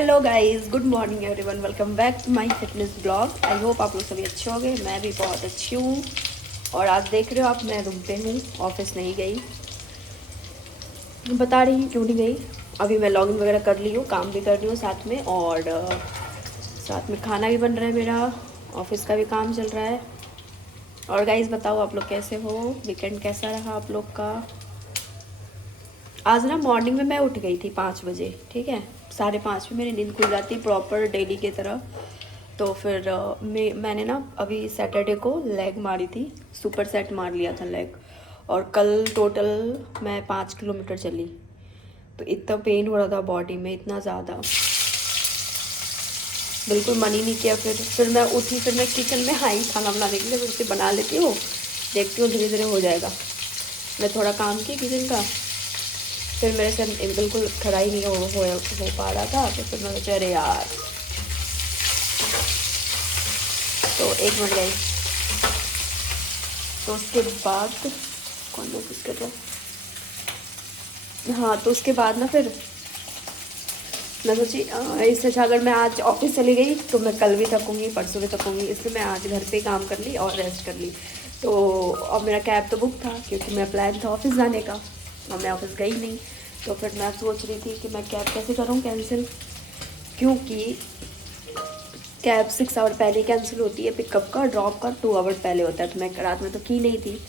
Hello guys, good morning everyone, welcome back to my fitness blog. I hope आप लोग सभी अच्छे होंगे। मैं भी बहुत अच्छी हूँ। और आज देख रहे हो आप, मैं रूम पे हूँ, ऑफिस नहीं गई। बता रही क्यों नहीं गई। अभी मैं लॉगिन वगैरह कर ली हूँ, काम भी कर रही हूँ साथ में, और साथ में खाना भी बन रहा है मेरा, ऑफिस का भी काम चल रहा है। और गाइस बताओ आप लोग कैसे हो, वीकेंड कैसा रहा आप लोग का। आज ना मॉर्निंग में मैं उठ गई थी 5 बजे, ठीक है। 5:30 में मेरी नींद खुल जाती प्रॉपर डेली की तरह। तो फिर मैंने ना अभी सैटरडे को लेग मारी थी, सुपर सेट मार लिया था लेग। और कल टोटल मैं 5 किलोमीटर चली। तो इतना पेन हो रहा था बॉडी में, इतना ज़्यादा, बिल्कुल मन ही नहीं किया। फिर मैं उठी, फिर मैं किचन में आई खाना बनाने के लिए, फिर उसे बना लेती हूँ, देखती हूँ धीरे धीरे हो जाएगा। मैं थोड़ा काम की किचन का, फिर मेरे से बिल्कुल खड़ा ही नहीं हो पा रहा था। तो फिर मैं सोचा अरे यार, तो 1 मिनट गई। तो उसके बाद कौन मैसेज कर रहा है, हाँ, तो उसके बाद ना फिर मैं सोची इससे अच्छा अगर मैं आज ऑफिस चली गई तो मैं कल भी थकूँगी, परसों भी थकूँगी, इसलिए मैं आज घर पे काम कर ली और रेस्ट कर ली। तो अब मेरा कैब तो बुक था, क्योंकि मेरा प्लान था ऑफिस जाने का, और मैं ऑफिस गई नहीं। तो फिर मैं सोच रही थी कि मैं कैब कैसे करूँ कैंसिल, क्योंकि कैब 6 आवर पहले कैंसिल होती है, पिकअप का ड्रॉप का 2 आवर पहले होता है। तो मैं रात में तो की नहीं थी,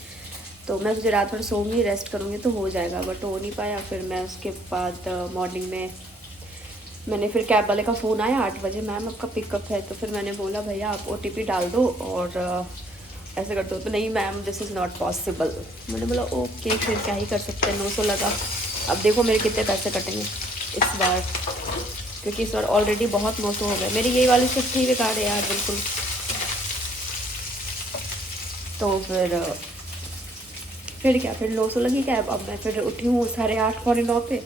तो मैं सोची रात भर सोऊंगी, रेस्ट करूँगी तो हो जाएगा, बट हो नहीं पाया। फिर मैं उसके बाद मॉर्निंग में मैंने फिर कैब वाले का फ़ोन आया 8 बजे, मैम आपका पिकअप है। तो फिर मैंने बोला भैया आप OTP डाल दो और ऐसे कर दो। तो नहीं ma'am, this is not possible. मैंने बोला ओके, फिर क्या ही कर सकते हैं, 900 लगा। अब देखो मेरे कितने पैसे कटेंगे इस बार, क्योंकि इस बार ऑलरेडी बहुत 900 हो गए। मेरी यही वाली शिफ्ट ही बेकार है यार, बिल्कुल। तो फिर क्या, फिर 900 लगी कैब। अब मैं फिर उठी हूँ 8:30 पौने 9 पे।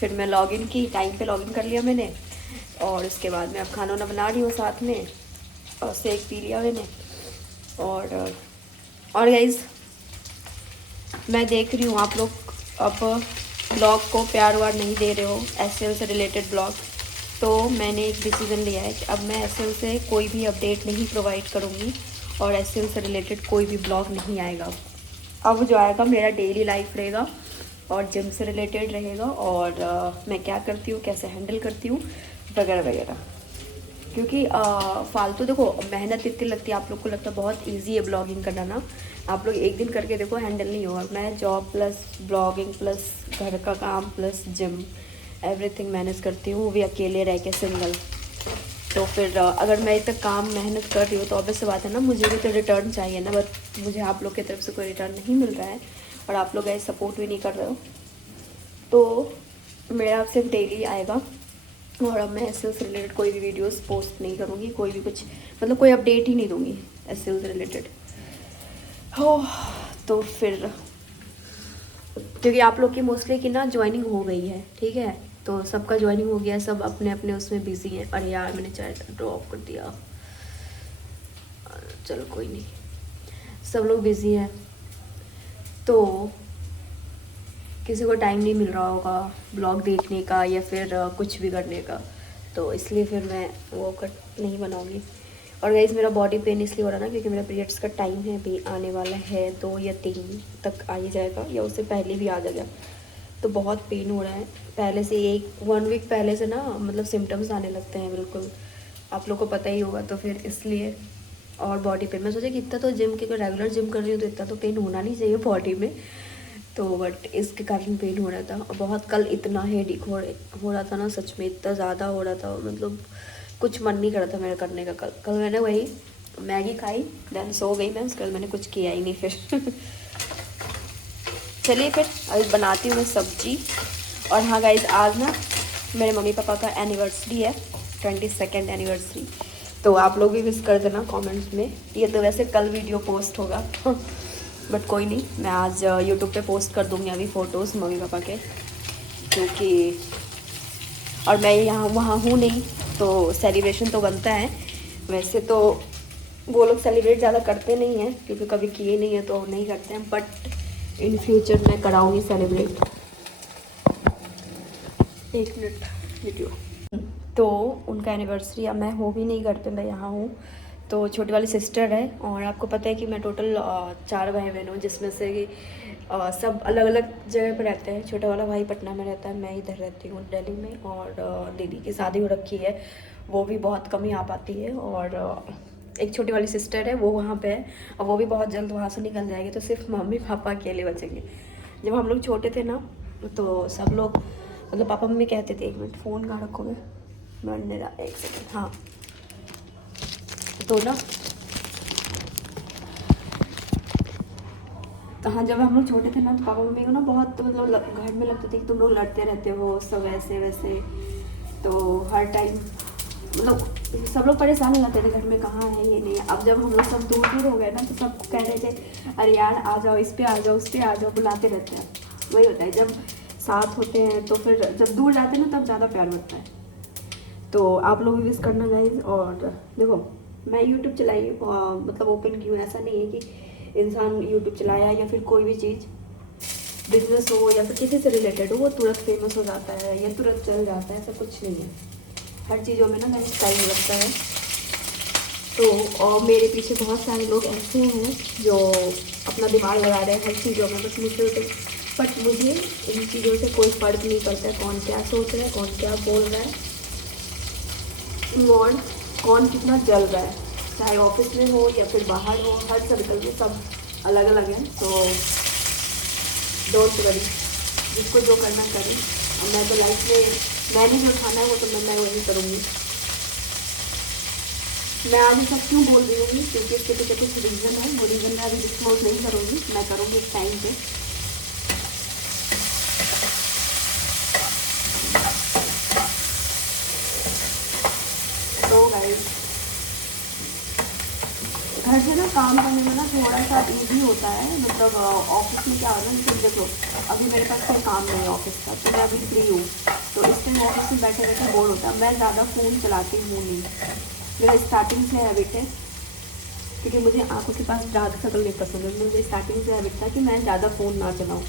फिर मैं लॉगिन की, टाइम पे लॉगिन कर लिया मैंने। और उसके बाद मैं अब खाना वाना बना रही हूँ साथ में, और शेक पी लिया मैंने। और गाइज़, मैं देख रही हूँ आप लोग अब ब्लॉग को प्यार वार नहीं दे रहे हो, SL से रिलेटेड ब्लॉग। तो मैंने एक डिसीज़न लिया है कि अब मैं SL से कोई भी अपडेट नहीं प्रोवाइड करूँगी, और SL से रिलेटेड कोई भी ब्लॉग नहीं आएगा। अब जो आएगा मेरा डेली लाइफ रहेगा, और जिम से रिलेटेड रहेगा, और मैं क्या करती हूँ, कैसे हैंडल करती हूँ, वगैरह वगैरह। क्योंकि फालतू देखो मेहनत इतनी लगती है, आप लोग को लगता है बहुत इजी है ब्लॉगिंग करना ना, आप लोग एक दिन करके देखो, हैंडल नहीं होगा। मैं जॉब प्लस ब्लॉगिंग प्लस घर का काम प्लस जिम, एवरीथिंग मैनेज करती हूँ, वो भी अकेले रह के, सिंगल। तो फिर अगर मैं इतना काम मेहनत कर रही हूँ तो ऑब्वियस बात है ना, मुझे भी तो रिटर्न चाहिए ना। बट मुझे आप लोग की तरफ से कोई रिटर्न नहीं मिल रहा है, और आप लोग ऐसे सपोर्ट भी नहीं कर रहे हो। तो मेरा सिर्फ डेली आएगा, और अब मैं एस से रिलेटेड कोई भी वीडियोस पोस्ट नहीं करूँगी, कोई भी कुछ, मतलब कोई अपडेट ही नहीं दूँगी एस से रिलेटेड। हो, तो फिर क्योंकि आप लोग की मोस्टली की ना ज्वाइनिंग हो गई है, ठीक है, तो सबका ज्वाइनिंग हो गया, सब अपने अपने उसमें बिजी हैं। अरे यार, मैंने चाय ड्रॉप कर दिया, चलो कोई नहीं, सब लोग बिजी हैं। तो किसी को टाइम नहीं मिल रहा होगा ब्लॉग देखने का, या फिर कुछ भी करने का, तो इसलिए फिर मैं वो कट नहीं बनाऊँगी। और गाइस, मेरा बॉडी पेन इसलिए हो रहा है ना, क्योंकि मेरा पीरियड्स का टाइम है, भी आने वाला है 2 या 3 तक आ ही जाएगा, या उससे पहले भी आ जाएगा। तो बहुत पेन हो रहा है, पहले से 1 वीक पहले से ना, मतलब सिम्टम्स आने लगते हैं बिल्कुल, आप लोग को पता ही होगा। तो फिर इसलिए, और बॉडी पेन, मैं सोचा कि इतना तो जिम के, रेगुलर जिम कर रही हूँ तो इतना तो पेन होना नहीं चाहिए बॉडी में, तो बट इसके कारण पेन हो रहा था। और बहुत कल इतना हेडेक हो रहा था ना, सच में इतना ज़्यादा हो रहा था, मतलब कुछ मन नहीं कर रहा था मेरा करने का। कल मैंने वही मैगी खाई, देन सो गई मैं, उसके बाद मैंने कुछ किया ही नहीं फिर चलिए फिर अभी बनाती हूँ मैं सब्जी। और हाँ गाइज, आज ना मेरे मम्मी पापा का एनिवर्सरी है, 22nd एनिवर्सरी। तो आप लोग भी विश कर देना कमेंट्स में। ये तो वैसे कल वीडियो पोस्ट होगा बट कोई नहीं, मैं आज यूट्यूब पे पोस्ट कर दूँगी अभी फ़ोटोज़ मम्मी पापा के, क्योंकि और मैं यहाँ वहाँ हूँ नहीं, तो सेलिब्रेशन तो बनता है। वैसे तो वो लोग सेलिब्रेट ज़्यादा करते नहीं हैं, क्योंकि कभी किए नहीं है तो नहीं करते हैं, बट इन फ्यूचर मैं कराऊँगी सेलिब्रेट। 1 minute video. तो उनका एनिवर्सरी, अब मैं हो भी नहीं घर पे, मैं यहाँ हूँ। तो छोटी वाली सिस्टर है, और आपको पता है कि मैं टोटल 4 भाई बहन हूँ, जिसमें से कि सब अलग अलग जगह पर रहते हैं। छोटा वाला भाई पटना में रहता है, मैं इधर रहती हूँ दिल्ली में, और दीदी की शादी हो रखी है, वो भी बहुत कम ही आ पाती है। और एक छोटी वाली सिस्टर है, वो वहाँ पे है, और वो भी बहुत जल्द वहाँ से निकल जाएगी, तो सिर्फ मम्मी पापा अकेले बचेंगे। जब हम लोग छोटे थे ना, तो सब लोग मतलब पापा मम्मी कहते थे, 1 मिनट फ़ोन कहाँ रखोगे, मैं 1 सेकेंड, हाँ। तो ना, हाँ, जब हम लोग छोटे थे ना, तो पापा मम्मी को ना बहुत मतलब घर में लगता था कि तुम लोग लड़ते रहते हो सब ऐसे वैसे। तो हर टाइम मतलब सब लोग परेशान हो जाते थे घर में, कहाँ है ये नहीं है। अब जब हम लोग सब दूर दूर हो गए ना, तो सब कह रहे थे अरे यार आ जाओ, इस पे आ जाओ, उस पे आ जाओ, बुलाते रहते हैं। वही होता है, जब साथ होते हैं तो फिर जब दूर जाते हैं ना, तब ज़्यादा प्यार बढ़ता है। तो आप लोग भी विश करना गाइज। और देखो, मैं यूट्यूब चलाई मतलब ओपन की हूँ, ऐसा नहीं है कि इंसान यूट्यूब चलाया या फिर कोई भी चीज़ बिजनेस हो या फिर किसी से रिलेटेड हो वो तुरंत फेमस हो जाता है या तुरंत चल जाता है, ऐसा कुछ नहीं है। हर चीज़ों में ना गाइज टाइम लगता है। तो और मेरे पीछे बहुत सारे लोग ऐसे हैं जो अपना दिमाग लगा रहे हैं हर चीज़ों में, बस मुझे तो, बट मुझे इन चीज़ों से कोई फ़र्क नहीं पड़ता है कौन क्या सोच रहा है, कौन क्या बोल रहा है, और कौन कितना जल रहा है। चाहे ऑफिस में हो या फिर बाहर हो, हर सर्कल में सब अलग अलग हैं। तो डोंट वरी, जिसको जो करना करे। और मैं तो लाइफ में मैंने जो खाना है वो तो मैं वही करूँगी। मैं आज सब क्यों बोल रही हूँ, क्योंकि इसके पीछे कुछ रीज़न है, वो रीज़न मैं अभी डिस्क्लोज नहीं करूँगी, मैं करूँगी एक टाइम पे। तो गाइस, घर से ना काम करने में ना थोड़ा सा ईजी होता है। मतलब ऑफिस में क्या होता है, जैसे देखो अभी मेरे पास कोई काम नहीं है ऑफिस का, तो मैं अभी फ्री हूँ, तो इस टाइम ऑफिस में बैठे बैठे बोर होता है। मैं ज़्यादा फ़ोन चलाती हूँ नहीं, मेरा स्टार्टिंग से हैबिट है, क्योंकि मुझे आंखों के पास डार्क सर्कल नहीं पसंद है। मुझे स्टार्टिंग से हैबिट था कि मैं ज़्यादा फ़ोन ना चलाऊँ,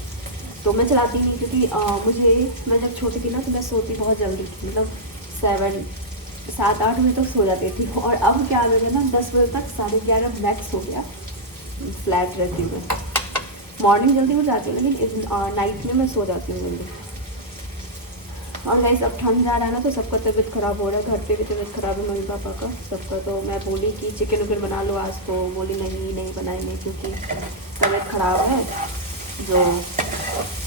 तो मैं चलाती नहीं, क्योंकि मैं जब छोटी थी ना, तो मैं सोती बहुत जल्दी थी, मतलब 7-8 बजे तक सो जाती थी। और अब क्या हो गया ना, 10 बजे तक, 11:30 मैक्स हो गया, फ्लैट रहती हूँ। मॉर्निंग जल्दी उठ जाती हूँ, लेकिन नाइट में मैं सो जाती हूँ जल्दी। और गाइस, अब ठंड जा रहा है ना, तो सबका तबीयत ख़राब हो रहा है, घर पे भी तबीयत ख़राब है मम्मी पापा का सबका। तो मैं बोली कि चिकन विकन बना लो आज, तो बोली नहीं बनाएंगे क्योंकि तबीयत ख़राब है, जो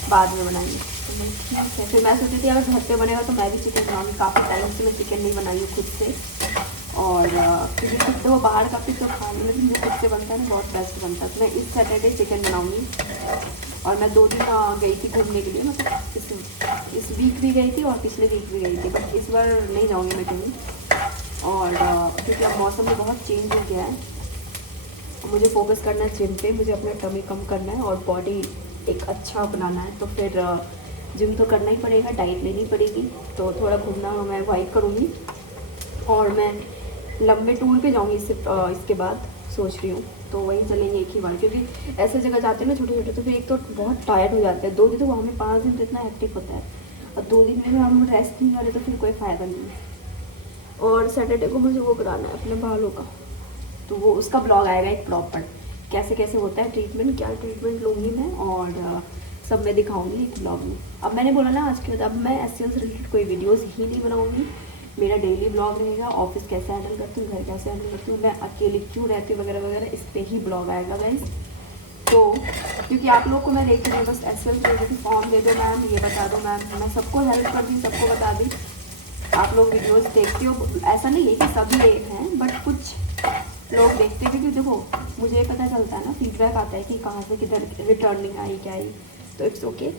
बाद में बनाएंगे। तो मैं ठीक है, फिर मैं सोची थी अगर घर पे बनेगा तो मैं भी चिकन बनाऊँगी। काफ़ी टाइम से मैं चिकन नहीं बनाई हूँ खुद से, और क्योंकि खुद से वो बाहर का फिर तो खा ली, लेकिन जो खुद से बनता है ना बहुत बेस्ट बनता है। तो मैं इस सैटरडे चिकन बनाऊँगी। और मैं 2 दिन गई थी घूमने के लिए, मतलब इस वीक भी गई थी और पिछले वीक भी गई थी, बट इस बार नहीं जाऊँगी मैं कहीं। और क्योंकि अब मौसम भी बहुत चेंज हो गया है, मुझे फोकस करना है जिम पे, मुझे अपना टमी कम करना है और बॉडी एक अच्छा बनाना है। तो फिर जिम तो करना ही पड़ेगा, डाइट लेनी पड़ेगी, तो थोड़ा घूमना मैं अवॉइड करूँगी। और मैं लंबे टूर पे जाऊँगी इसके बाद सोच रही हूँ, तो वहीं चलेंगे एक ही बार, क्योंकि ऐसे जगह जाते हैं ना छोटे छोटे, तो फिर एक तो बहुत टायर्ड हो जाते हैं। 2 दिन तो हमें 5 दिन तो इतना हेक्टिक होता है, और 2 दिन में हम रेस्ट नहीं करें तो फिर कोई फ़ायदा नहीं है। और सैटरडे को मुझे वो कराना है अपने बालों का, तो वो उसका ब्लॉग आएगा एक प्रॉपर, कैसे कैसे होता है ट्रीटमेंट, क्या ट्रीटमेंट लूँगी मैं, और सब मैं दिखाऊंगी एक ब्लॉग में। अब मैंने बोला ना आज के बाद अब मैं एसईओ से रिलेटेड कोई वीडियोस ही नहीं बनाऊंगी, मेरा डेली ब्लॉग रहेगा, ऑफिस कैसे हैंडल करती हूँ, घर कैसे हैंडल करती हूँ, मैं अकेले क्यों रहती हूँ वगैरह वगैरह, इस पर ही ब्लॉग आएगा गाइस। तो क्योंकि आप लोग को मैं देख रही हूँ, बस एसईओ से रिलेटेड फॉर्म दे दो मैम, ये बता दो मैम, मैं सबको हेल्प कर दी, सबको बता दी। आप लोग वीडियोज़ देखते हो, ऐसा नहीं है कि सभी एक हैं, बट कुछ लोग देखते हैं, क्योंकि देखो मुझे पता चलता है ना, फीडबैक आता है कि कहाँ से किधर रिटर्निंग आई क्या आई, तो इट्स ओके।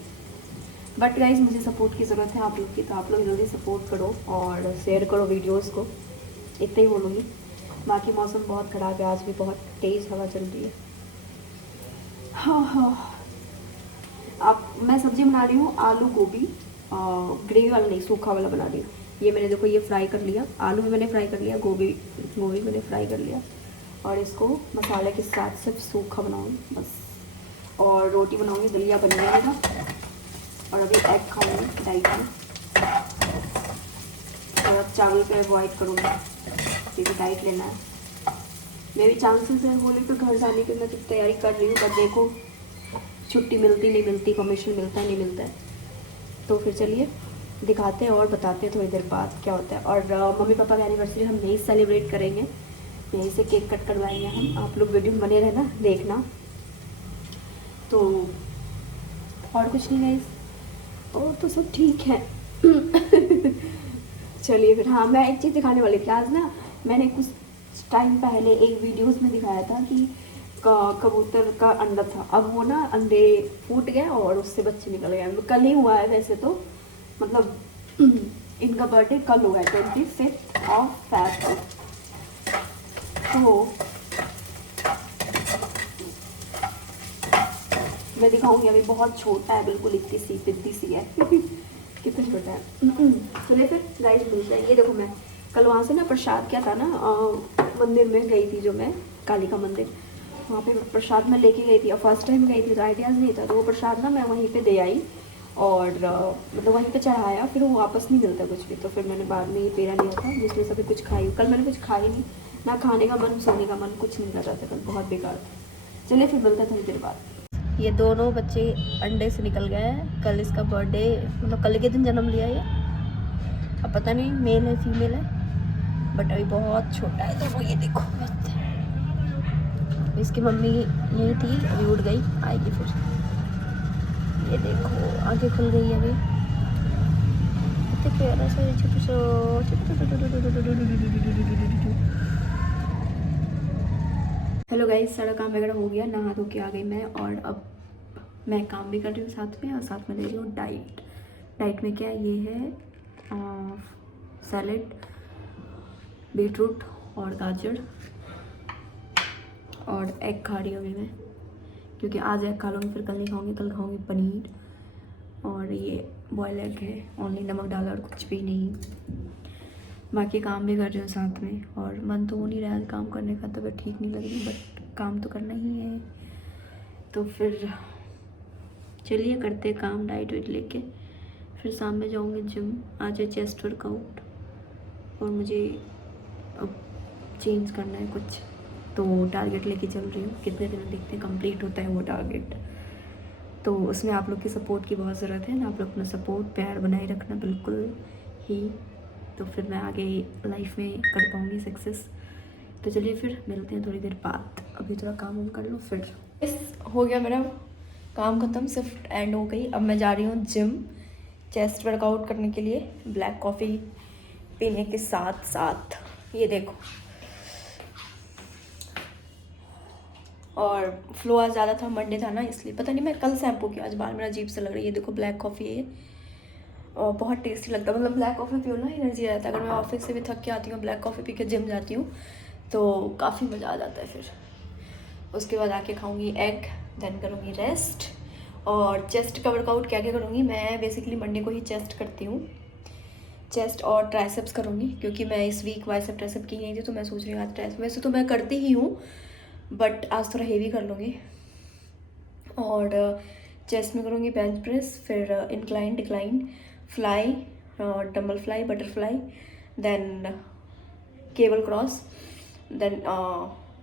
बट गाइज मुझे सपोर्ट की ज़रूरत है आप लोग की, तो आप लोग जल्दी सपोर्ट करो और शेयर करो वीडियोस को, इतना ही बोलूँगी। बाकी मौसम बहुत ख़राब है, आज भी बहुत तेज़ हवा चल रही है। हाँ, अब मैं सब्ज़ी बना रही हूँ आलू गोभी, ग्रेवी वाला नहीं, सूखा वाला बना रही हूँ। ये मैंने देखो ये फ्राई कर लिया, आलू भी मैंने फ्राई कर लिया, गोभी मैंने फ्राई कर लिया, और इसको मसाले के साथ सिर्फ सूखा बनाऊँगी बस। और रोटी बनाऊँगी, दलिया बन जाएगा, और अभी एग खाऊँगी डाइट में। तो अब चावल पे अवॉइड करूँगी क्योंकि डाइट लेना है। मेरी चांसेस है होली पे घर जाने की, मैं तो तैयारी कर रही हूँ, पर देखो छुट्टी मिलती नहीं मिलती, कमीशन मिलता नहीं मिलता है। तो फिर चलिए दिखाते हैं और बताते हैं थोड़ी देर बाद क्या होता है। और मम्मी पापा का एनिवर्सरी हम यहीं सेलिब्रेट करेंगे, यहीं से केक कट करवाएंगे हम। आप लोग वीडियो में बने रहना, देखना। तो और कुछ नहीं गाइस, और तो सब ठीक है। चलिए फिर, हाँ मैं एक चीज़ दिखाने वाली थी आज ना, मैंने कुछ टाइम पहले एक वीडियोस में दिखाया था कि कबूतर का अंडा था, अब वो ना अंडे फूट गए और उससे बच्चे निकल गए। कल ही हुआ है वैसे तो, मतलब इनका बर्थडे कल हुआ है 25 तो मैं दिखाऊंगी। अभी बहुत छोटा है, बिल्कुल इतनी सी पिद्दी सी है। कितना छोटा है। चलिए फिर गाइस मिलते हैं। ये देखो मैं कल वहाँ से ना प्रसाद क्या था ना, मंदिर में गई थी जो मैं, काली का मंदिर, वहाँ पे प्रसाद मैं लेके गई थी। अब फर्स्ट टाइम गई थी तो आइडियाज़ नहीं था, तो वो प्रसाद ना मैं वहीं पे दे आई और मतलब वहीं पे चढ़ाया, फिर वो वापस नहीं मिलता कुछ भी। तो फिर मैंने बाद में ये पेड़ा लिया था जिसमें से भी कुछ खाई। कल मैंने कुछ खाई नहीं, ना खाने का मन, सोने का मन, कुछ नहीं कर रहा था कल, बहुत बेकार था। चलिए फिर मिलता है थोड़ी देर बाद। ये दोनों बच्चे अंडे से निकल गए हैं। कल इसका बर्थडे, मतलब कल के दिन जन्म लिया ये। अब पता नहीं मेल है फीमेल है, बट अभी बहुत छोटा है। तो वो ये देखो, इसकी मम्मी यही थी, अभी उठ गई, आएगी फिर। ये देखो आंखें खुल गई अभी, कितने प्यारा सा हेलो गाइस, सारा काम वगैरह हो गया, नहा धो के आ गई मैं। और अब मैं काम भी कर रही हूँ साथ में, और साथ में ले रही हूँ डाइट। डाइट में क्या है, ये है सैलेड, बीटरूट और गाजर, और एग खा रही हूँ अभी मैं, क्योंकि आज एग खा लूँगी, फिर कल नहीं खाऊंगी, कल खाऊंगी पनीर। और ये बॉयल एग है, ओनली नमक डाला और कुछ भी नहीं। बाकी काम भी कर रही हूँ साथ में, और मन तो हो नहीं रहा है काम करने का, तबीयत ठीक नहीं लग रही, बट काम तो करना ही है। तो फिर चलिए करते काम डाइट वाइट लेके, फिर शाम में जाऊँगी जिम। आज है चेस्ट वर्कआउट और मुझे अब चेंज करना है कुछ, तो टारगेट लेके चल रही हूँ। कितने दिन देखते हैं कंप्लीट होता है वो टारगेट। तो उसमें आप लोग की सपोर्ट की बहुत ज़रूरत है ना, आप लोग अपना सपोर्ट प्यार बनाए रखना बिल्कुल ही, तो फिर मैं आगे लाइफ में कर पाऊँगी सक्सेस। तो चलिए फिर मिलते हैं थोड़ी देर बाद, अभी थोड़ा काम वाम कर लो फिर। हो गया मेरा काम ख़त्म, शिफ्ट एंड हो गई। अब मैं जा रही हूँ जिम चेस्ट वर्कआउट करने के लिए, ब्लैक कॉफ़ी पीने के साथ साथ। ये देखो, और फ्लो आज ज़्यादा था, मंडे था ना, इसलिए पता नहीं मैं कल शैम्पू किया, आज बाल मेरा अजीब सा लग रहा है। ये देखो ब्लैक कॉफ़ी है, और बहुत टेस्टी लगता है। मतलब ब्लैक कॉफ़ी पियो ना, एनर्जी रहता है। अगर मैं ऑफिस से भी थक के आती हूँ, ब्लैक कॉफ़ी पी के जिम जाती हूँ, तो काफ़ी मज़ा आ जाता है। फिर उसके बाद आके खाऊंगी एग, देन करूँगी रेस्ट। और चेस्ट का वर्कआउट क्या क्या करूँगी, मैं बेसिकली मंडे को ही चेस्ट करती हूँ, चेस्ट और ट्राइसेप्स करूँगी, क्योंकि मैं इस वीक बाइसेप ट्राइसेप की नहीं थी, तो मैं सोच रही हूँ आज ट्राइसेप। वैसे तो मैं करती ही हूँ, बट आज थोड़ा हेवी कर लूँगी। और चेस्ट में करूँगी बेंच प्रेस, फिर incline, decline, fly, dumbbell fly, butterfly, then cable cross, then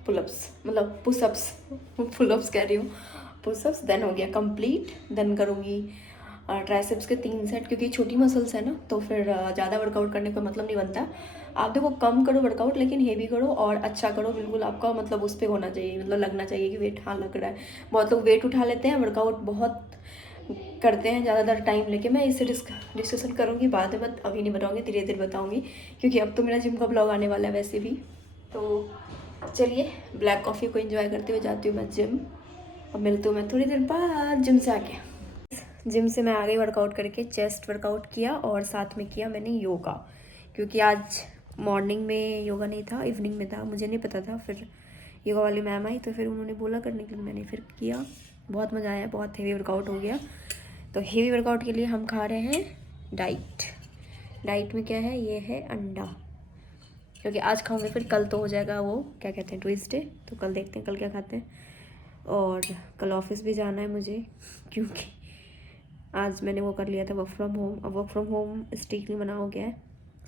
pullups, मतलब पुशअप्स, पुलअप्स कह रही हूँ, पुशअप्स। देन हो गया कंप्लीट। देन करूँगी ट्राइसेप्स के 3 सेट, क्योंकि छोटी मसल्स है ना, तो फिर ज़्यादा वर्कआउट करने का मतलब नहीं बनता। आप देखो कम करो वर्कआउट, लेकिन हेवी करो और अच्छा करो, बिल्कुल आपका मतलब उस पर होना चाहिए, मतलब लगना चाहिए कि वेट हाँ लग रहा है। बहुत लोग वेट उठा लेते हैं, वर्कआउट बहुत करते हैं ज़्यादातर टाइम लेके। मैं इससे डिस्कशन करूँगी बाद में, अभी नहीं बताऊँगी, धीरे धीरे बताऊँगी, क्योंकि अब तो मेरा जिम का ब्लॉग आने वाला है वैसे भी। तो चलिए ब्लैक कॉफ़ी को एंजॉय करते हुए जाती हूँ मैं जिम, और मिलती हूँ मैं थोड़ी देर बाद जिम से आके। जिम से मैं आ गई वर्कआउट करके, चेस्ट वर्कआउट किया और साथ में किया मैंने योगा, क्योंकि आज मॉर्निंग में योगा नहीं था, इवनिंग में था, मुझे नहीं पता था। फिर योगा वाली मैम आई, तो फिर उन्होंने बोला करने के लिए, मैंने फिर किया, बहुत मज़ा आया, बहुत हेवी वर्कआउट हो गया। तो हेवी वर्कआउट के लिए हम खा रहे हैं डाइट। डाइट में क्या है, ये है अंडा, क्योंकि आज खाऊंगे फिर कल तो हो जाएगा वो क्या कहते हैं ट्यूसडे, तो कल देखते हैं कल क्या खाते हैं। और कल ऑफिस भी जाना है मुझे, क्योंकि आज मैंने वो कर लिया था वर्क फ्रॉम होम। अब वर्क फ्रॉम होम स्ट्रिक्टली मना हो गया है,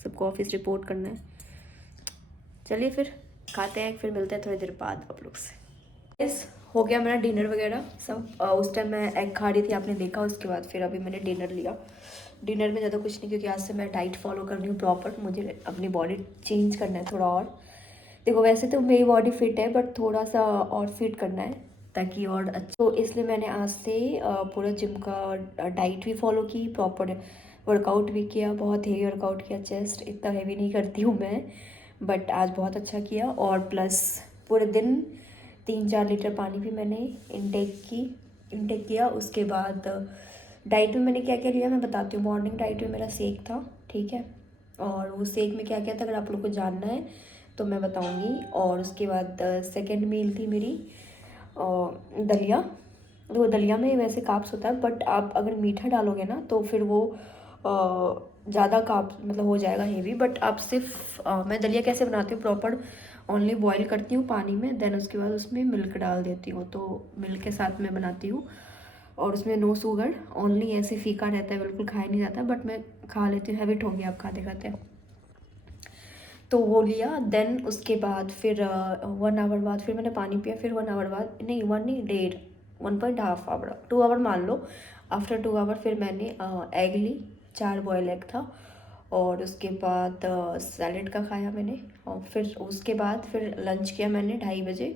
सबको ऑफिस रिपोर्ट करना है। चलिए फिर खाते हैं, फिर मिलते हैं थोड़ी देर बाद आप लोग से। हो गया मेरा डिनर वगैरह सब। उस टाइम मैं एग खा रही थी, आपने देखा। उसके बाद फिर अभी मैंने डिनर लिया। डिनर में ज़्यादा कुछ नहीं, क्योंकि आज से मैं डाइट फॉलो कर रही हूँ प्रॉपर। मुझे अपनी बॉडी चेंज करना है थोड़ा और। देखो वैसे तो मेरी बॉडी फिट है, बट थोड़ा सा और फिट करना है ताकि और अच्छा। तो इसलिए मैंने आज से पूरा जिम का डाइट भी फॉलो की, प्रॉपर वर्कआउट भी किया, बहुत हेवी वर्कआउट किया। चेस्ट इतना हेवी नहीं करती हूँ मैं, बट आज बहुत अच्छा किया। और प्लस पूरे दिन 3-4 लीटर पानी भी मैंने इंटेक किया। उसके बाद डाइट में मैंने क्या क्या लिया मैं बताती हूँ। मॉर्निंग डाइट में मेरा शेक था, ठीक है। और वो शेक में क्या क्या था अगर आप लोग को जानना है तो मैं बताऊँगी। और उसके बाद सेकेंड मील थी मेरी दलिया। तो दलिया में वैसे काप्स होता है, बट आप अगर मीठा डालोगे ना तो फिर वो ज़्यादा काप्स मतलब हो जाएगा हेवी। बट आप सिर्फ मैं दलिया कैसे बनाती हूँ प्रॉपर, ओनली बॉईल करती हूँ पानी में, देन उसके बाद उसमें मिल्क डाल देती हूँ। तो मिल्क के साथ मैं बनाती हूँ, और उसमें नो शुगर, ओनली ऐसे फीका रहता है, बिल्कुल खाया नहीं जाता, बट मैं खा लेती हूँ। हैबिट हो गया अब खाते खाते। तो वो लिया। देन उसके बाद फिर 1 आवर बाद फिर मैंने पानी पिया। फिर 1 आवर बाद, नहीं 1 नहीं, 1.5 आवर, 2 आवर मान लो। आफ्टर 2 आवर फिर मैंने एग ली, 4 बॉयल एग था। और उसके बाद सैलेड का खाया मैंने। और फिर उसके बाद फिर लंच किया मैंने 2:30 बजे।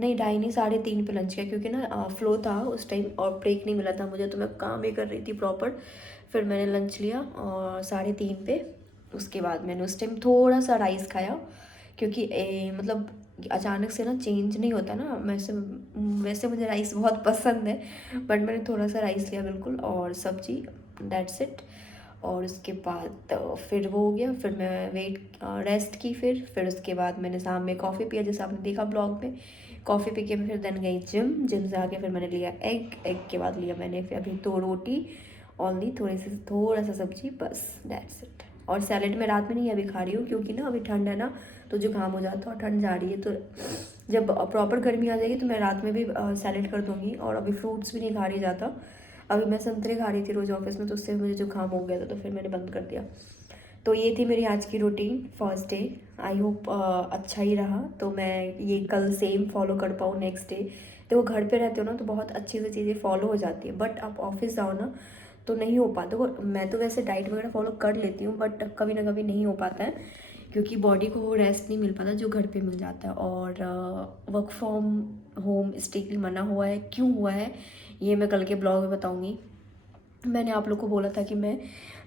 नहीं 2:30 नहीं, 3:30 पे लंच किया, क्योंकि ना फ्लो था उस टाइम और ब्रेक नहीं मिला था मुझे, तो मैं काम भी कर रही थी प्रॉपर। फिर मैंने लंच लिया और 3:30 पे। उसके बाद मैंने उस टाइम थोड़ा सा राइस खाया, क्योंकि मतलब अचानक से ना चेंज नहीं होता ना। वैसे मुझे राइस बहुत पसंद है, बट मैंने थोड़ा सा राइस लिया बिल्कुल, और सब्जी, दैट्स इट। और उसके बाद फिर वो हो गया। फिर मैं रेस्ट की। फिर उसके बाद मैंने शाम में कॉफ़ी पिया, जैसे आपने देखा ब्लॉग में। कॉफ़ी पी के मैं फिर देन गई जिम से आके फिर मैंने लिया एग के बाद लिया मैंने फिर अभी 2 रोटी, ओनली थोड़ा सा सब्जी, बस दैट्स इट। और सैलेड में रात में नहीं अभी खा रही हूँ, क्योंकि ना अभी ठंड है ना, तो जुकाम हो जाता है और ठंड जा रही है। तो जब प्रॉपर गर्मी आ जाएगी तो मैं रात में भी सैलेड कर दूँगी। और अभी फ्रूट्स भी नहीं खा रही ज़्यादा। अभी मैं संतरे खा रही थी रोज़ ऑफिस में, तो उससे मुझे जुकाम हो गया था, तो फिर मैंने बंद कर दिया। तो ये थी मेरी आज की routine first day. I hope अच्छा ही रहा, तो मैं ये कल सेम फॉलो कर पाऊँ नेक्स्ट डे। देखो घर पे रहते हो ना तो बहुत अच्छी सी चीज़ें फॉलो हो जाती है, बट आप ऑफिस जाओ ना तो नहीं हो पाता। देखो मैं तो वैसे डाइट वगैरह फॉलो कर लेती हूँ, बट कभी ना कभी नहीं हो पाता है, क्योंकि बॉडी को वो रेस्ट नहीं मिल पाता जो घर पे मिल जाता है। और वर्क फ्रॉम होम स्ट्रिक्टली मना हुआ है, क्यों हुआ है ये मैं कल के ब्लॉग में बताऊँगी। मैंने आप लोग को बोला था कि मैं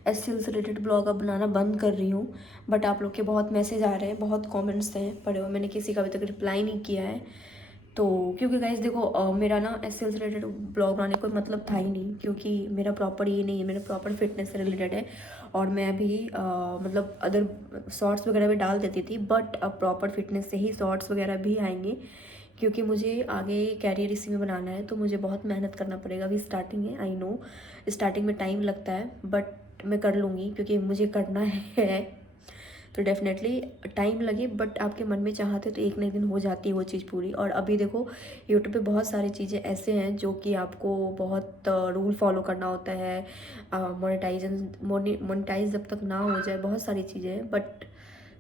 एसएल से रिलेटेड ब्लॉग अब बनाना बंद कर रही हूँ, बट आप लोग के बहुत मैसेज आ रहे हैं, बहुत कमेंट्स हैं पड़े हुए, मैंने किसी का अभी तक रिप्लाई नहीं किया है। तो क्योंकि गाइस देखो मेरा ना एसएल से रिलेटेड ब्लॉग बनाने का कोई मतलब था ही नहीं, क्योंकि मेरा प्रॉपर ये नहीं है, मेरा प्रॉपर फिटनेस से रिलेटेड है। और मैं अभी मतलब अदर शॉर्ट्स वगैरह भी डाल देती थी, बट अब प्रॉपर फिटनेस से ही शॉर्ट्स वगैरह भी आएंगे, क्योंकि मुझे आगे कैरियर इसी में बनाना है। तो मुझे बहुत मेहनत करना पड़ेगा, अभी स्टार्टिंग है, आई नो स्टार्टिंग में टाइम लगता है, बट मैं कर लूँगी क्योंकि मुझे करना है। तो डेफिनेटली टाइम लगे, बट आपके मन में चाहते तो एक ना एक दिन हो जाती है वो चीज़ पूरी। और अभी देखो यूट्यूब पे बहुत सारी चीज़ें ऐसे हैं जो कि आपको बहुत रूल फॉलो करना होता है। मोनेटाइज जब तक ना हो जाए, बहुत सारी चीज़ें हैं, बट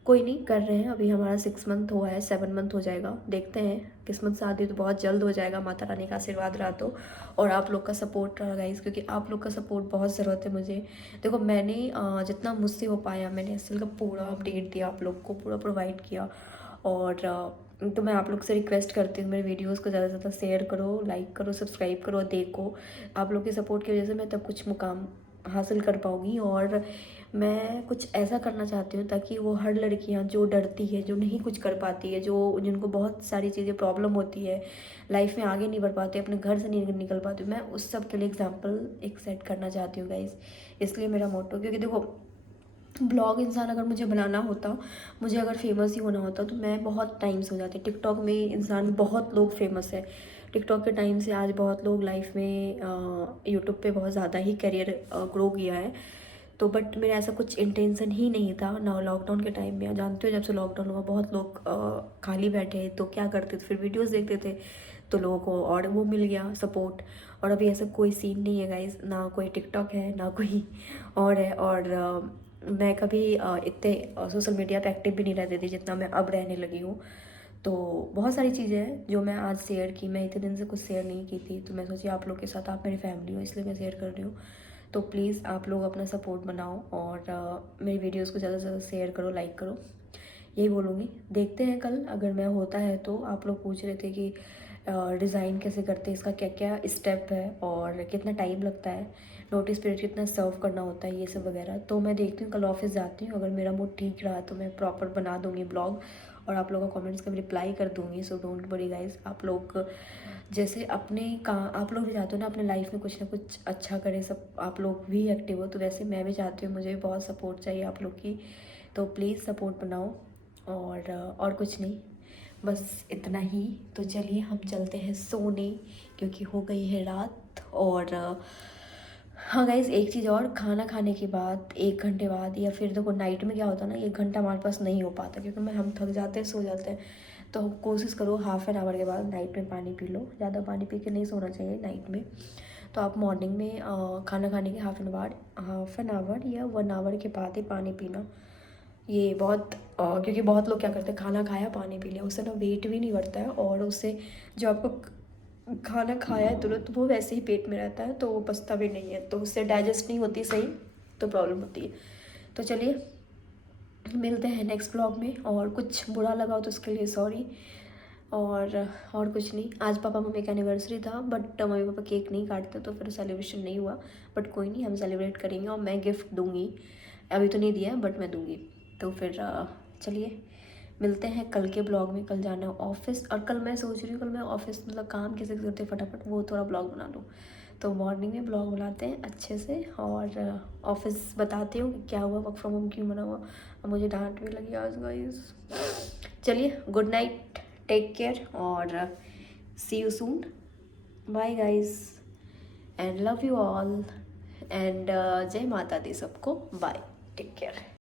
कोई नहीं, कर रहे हैं। अभी हमारा 6 मंथ हुआ है, 7 मंथ हो जाएगा, देखते हैं। किस्मत से आती तो बहुत जल्द हो जाएगा, माता रानी का आशीर्वाद रहा तो, और आप लोग का सपोर्ट रहा गाइस, क्योंकि आप लोग का सपोर्ट बहुत ज़रूरत है मुझे। देखो मैंने जितना मुझसे हो पाया मैंने असल का पूरा अपडेट दिया, आप लोग को पूरा प्रोवाइड किया। और तो मैं आप लोग से रिक्वेस्ट करती हूँ मेरे वीडियोस को ज़्यादा से ज़्यादा शेयर करो, लाइक करो, सब्सक्राइब करो, देखो। आप लोग के सपोर्ट की वजह से मैं तब कुछ मुकाम हासिल कर पाऊँगी। और मैं कुछ ऐसा करना चाहती हूँ ताकि वो हर लड़कियाँ जो डरती है, जो नहीं कुछ कर पाती है, जो जिनको बहुत सारी चीज़ें प्रॉब्लम होती है, लाइफ में आगे नहीं बढ़ पाते, अपने घर से नहीं निकल पाते, मैं उस सब के लिए एग्जाम्पल एक सेट करना चाहती हूँ गाइस। इसलिए मेरा मोटो, क्योंकि देखो ब्लॉग इंसान अगर मुझे बनाना होता, मुझे अगर फेमस ही होना होता तो मैं बहुत टाइम से हो जाती। टिकटॉक में इंसान बहुत लोग फेमस है, टिकटॉक के टाइम से आज बहुत लोग लाइफ में यूट्यूब पे बहुत ज़्यादा ही करियर ग्रो किया है। तो बट मेरा ऐसा कुछ इंटेंशन ही नहीं था ना। लॉकडाउन के टाइम में जानते हो जब से लॉकडाउन हुआ बहुत लोग खाली बैठे तो क्या करते थे, फिर वीडियोस देखते थे, तो लोगों को और वो मिल गया सपोर्ट। और अभी ऐसा कोई सीन नहीं है गाइस, ना कोई टिकटॉक है ना कोई और है। और मैं कभी इतने सोशल मीडिया पे एक्टिव भी नहीं रहती थी जितना मैं अब रहने लगी हूँ। तो बहुत सारी चीज़ें हैं जो मैं आज शेयर की, मैं इतने दिन से कुछ शेयर नहीं की थी, तो मैं सोची आप लोग के साथ, आप मेरी फैमिली हो इसलिए मैं शेयर कर रही हूँ। तो प्लीज़ आप लोग अपना सपोर्ट बनाओ और मेरी वीडियोज़ को ज़्यादा से ज़्यादा शेयर करो, लाइक करो, यही बोलूँगी। देखते हैं कल अगर मैं होता है तो। आप लोग पूछ रहे थे कि डिज़ाइन कैसे करते हैं, इसका क्या क्या स्टेप है और कितना टाइम लगता है, नोटिस पीरियड कितना सर्व करना होता है, ये सब वगैरह। तो मैं देखती हूँ, कल ऑफिस जाती हूँ, अगर मेरा मूड ठीक रहा तो मैं प्रॉपर बना दूँगी ब्लॉग और आप लोगों का कमेंट्स का रिप्लाई कर दूँगी। सो डोंट वरी गाइज, आप लोग जैसे अपने आप लोग भी चाहते हो ना अपने लाइफ में कुछ ना कुछ अच्छा करें, सब आप लोग भी एक्टिव हो, तो वैसे मैं भी चाहती हूँ, मुझे भी बहुत सपोर्ट चाहिए आप लोग की। तो प्लीज़ सपोर्ट बनाओ और कुछ नहीं, बस इतना ही। तो चलिए हम चलते हैं सोने, क्योंकि हो गई है रात। और हाँ गाइज़, एक चीज़ और, खाना खाने के बाद 1 घंटे बाद, या फिर देखो नाइट में क्या होता है ना, 1 घंटा हमारे पास नहीं हो पाता क्योंकि हम थक जाते हैं, सो जाते हैं। तो कोशिश करो हाफ़ एन आवर के बाद नाइट में पानी पी लो, ज़्यादा पानी पी के नहीं सोना चाहिए नाइट में। तो आप मॉर्निंग में खाना खाने के हाफ़ एन आवर या 1 आवर के बाद ही पानी पीना। ये बहुत क्योंकि बहुत लोग क्या करते हैं, खाना खाया पानी पी लिया, उससे ना वेट भी नहीं बढ़ता है, और उससे जो आपको खाना खाया है तुरंत वो वैसे ही पेट में रहता है, तो वो पचता भी नहीं है, तो उससे डाइजेस्ट नहीं होती सही, तो प्रॉब्लम होती है। तो चलिए मिलते हैं नेक्स्ट ब्लॉग में, और कुछ बुरा लगा हो तो उसके लिए सॉरी। और कुछ नहीं, आज पापा मम्मी का एनिवर्सरी था, बट मम्मी पापा केक नहीं काटते तो फिर सेलिब्रेशन नहीं हुआ। बट कोई नहीं, हम सेलिब्रेट करेंगे और मैं गिफ्ट दूंगी, अभी तो नहीं दिया है बट मैं दूंगी। तो फिर चलिए मिलते हैं कल के ब्लॉग में। कल जाना है ऑफिस, और कल मैं सोच रही हूँ कल मैं ऑफिस मतलब काम कैसे करते हैं फटाफट वो थोड़ा ब्लॉग बना लूँ। तो मॉर्निंग में ब्लॉग बनाते हैं अच्छे से, और ऑफिस बताती हूँ कि क्या हुआ, वर्क फ्रॉम होम क्यों बना हुआ। अब मुझे डांट भी लगी आज गाइस। चलिए गुड नाइट, टेक केयर, और see you soon, bye guys, and love you all, and जय माता दी सबको, बाय, टेक केयर।